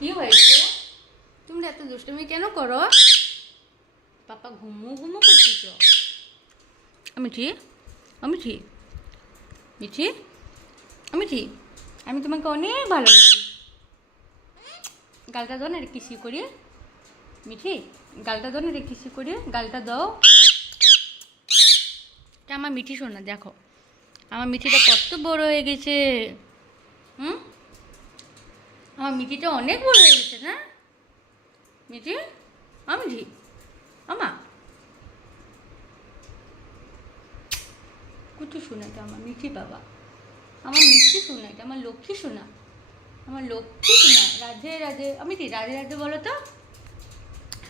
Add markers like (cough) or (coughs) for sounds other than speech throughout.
কি হয়েছে? তোমরা এত দুষ্টুমি কেন করো? পাপা ঘুমু ঘুমু করছিস আমি ঠিক? মিঠি আমি ঠিক? আমি তোমাকে অনেক ভালোবাসি। গালটা দাও না রে কিসি করি। মিঠি গালটা দাও না রে কিসি করি। গালটা দাও। এটা আমার মিঠি শোনা দেখো। আমার মিঠিটা কত বড় হয়ে গেছে। হুম? আমার মিঠিটা অনেক বড় হয়ে গেছে, না? মিঠি? আমি মিঠি। আমা শোনা এটা আমার মিঠি বাবা। আমার মিষ্টি শোনা এটা, আমার লক্ষ্মী শোনা। আমার লক্ষ্মী শোনা। রাধে রাধে। আমি কি রাধে রাধে বলো তো।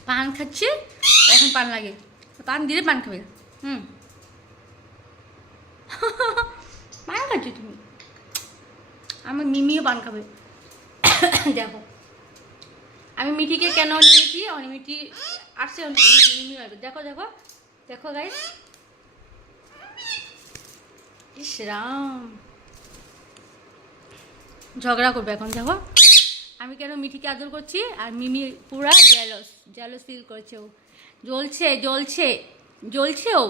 পান খাচ্ছি? এখন পান লাগে। পান দিলে পান খাবে। হুম। (laughs) পান খাচ্ছ তুমি? আমার মিমিও পান খাবে। (coughs) দেখো। আমি মিঠিকে কেন নিয়েছি? অনেক মিঠি আসছে দেখো দেখো দেখো গাইস ইস, রাম। ঝগড়া করবে এখন, দেখো। আমি কেন মিঠিকে আদর করছি? আর মিমি পুরা জেলস জেলস ফিল করছে ও। জ্বলছে জ্বলছে জ্বলছে ও।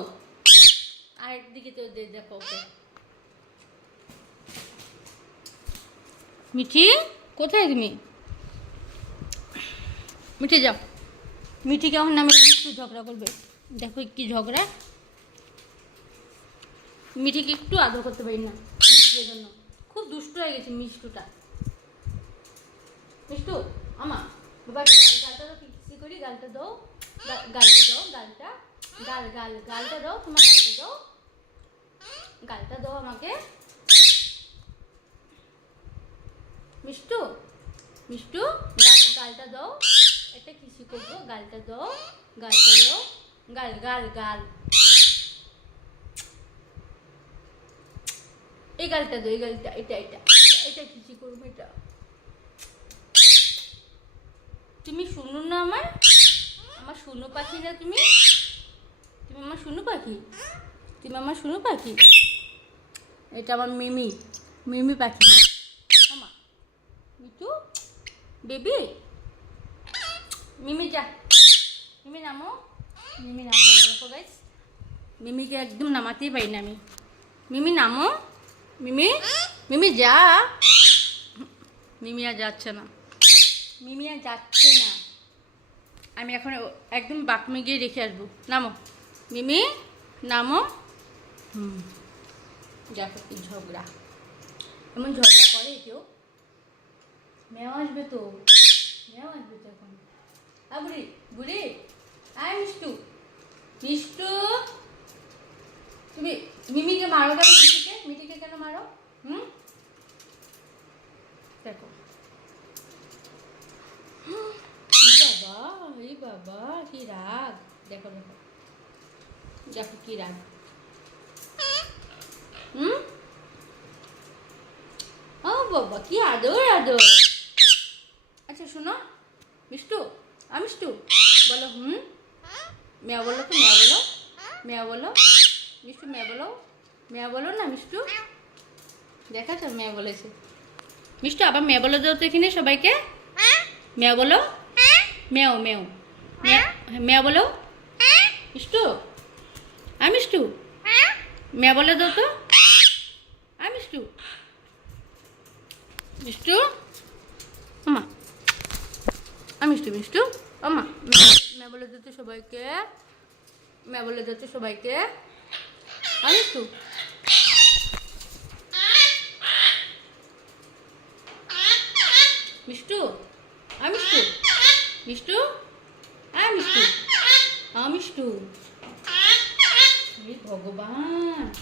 আর একদিকে তো দেখো, ওকে। মিঠি? কোথায় তুমি? মিঠে যাও। মিঠি কেমন নামে একটু ঝগড়া করবে। দেখো কি ঝগড়া। মিঠিকে একটু আদর করতে পারি না, মিষ্টির জন্য। খুব দুষ্ট হয়ে গেছে মিষ্টুটা। মিষ্টু, আমা বাবা গাল- গালটা দাও কিসি করি গালটা দাও। গালটা দাও, গালটা। গাল গাল, গালটা দাও, তোমার গালটা দাও। গালটা দাও আমাকে। মিষ্টু মিষ্টু গালটা দাও। এটা কিসি করব গালটা দাও গালটা দাও, গাল গাল গাল। এই গালটা দাও, এই গালটা, এটা এটা, এটা- কিসি করব এটা তুমি শুনো না আমার? আমার শুনো পাখি না তুমি? তুমি আমার শুনো পাখি? তুমি আমার শুনো পাখি? এটা আমার মিমি মিমি পাখি। মিটু বেবি মিমি যা মিমি নামো মিমি নামবো না গাইস মিমিকে একদম নামাতেই পারি না আমি মিমি নামো মিমি মিমি যা মিমি আর যাচ্ছে না মিমি আর যাচ্ছে না আমি এখন একদম বাথরুমে গিয়ে রেখে আসব নামো মিমি নামো হুম দেখো কি ঝগড়া। এমন ঝগড়া করে কেউ। মেও আসবে তো। মেও আসবে তো এখন। আ, বুড়ি আয় মিষ্টু। মিষ্টু, তুমি মিমিকে মারো কেন মিঠিকে মিঠিকে কেন মারো? হুম? দেখো। বাবা এই বাবা, কি রাগ। দেখো দেখো। দেখো কি রাগ। হুম? ও বাবা, কি আদর আদর। শোনো। মিষ্টু, আ মিষ্টু, বলো, হুম? মেয়া বলো তো, মেয়া বলো। মেয়া বলো। মিষ্টু, মেয়া বলো। মেয়া বলো না, মিষ্টু? দেখাচ্ছ মেয়া বলেছে। মিষ্টু, আবার মেয়া বলে দাও তো এখানে সবাইকে। মেয়া বলো। মেও মেও মেয়া- বলো। মিষ্টু? আ মিষ্টু? মেয়া বলে দাও তো। আ মিষ্টু? মিষ্টু? আমা মিষ্টু মিষ্টু। আমা মেয়া বলে তো সবাইকে। মেয়া বলে তো সবাইকে। মিষ্টু। মিষ্টু, আ মিষ্টু। আ, মিষ্টু। মিষ্টু। ভগবান।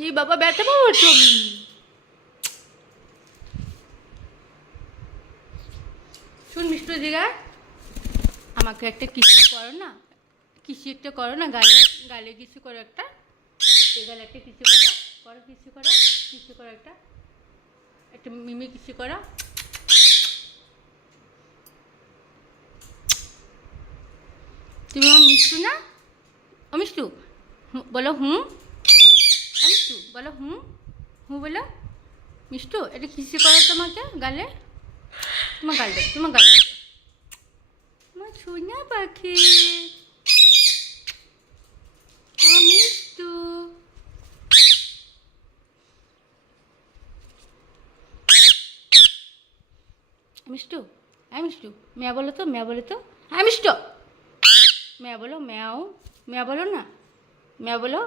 এই বাবা ব্যথা পাবো তুমি শুন মিষ্টু দিঘা আমাকে একটা কিছু করো না, কিছু একটা করো না, গালে গালে কিছু করো একটা গালে একটা কিছু করো করো কিছু করো কিছু করো একটা একটা মিমি কিছু করো। তুমি আমার মিষ্টু না? ও মিষ্টু হু- বলো হুম। মিষ্টু বলো, হুম? হুঁ বলো। মিষ্টু, এটা কিসে করো তোমাকে গালে? তোমার গাল দেবে তোমার গাল দেবে পাখি। আমার মিষ্টু। মিষ্টু হ্যাঁ মিষ্টু। ম্যা বলো তো, ম্যা বলো তো। হ্যাঁ মিষ্টু। ম্যা বলো, ম্যাও, মেয়া বলো না। ম্যা বলো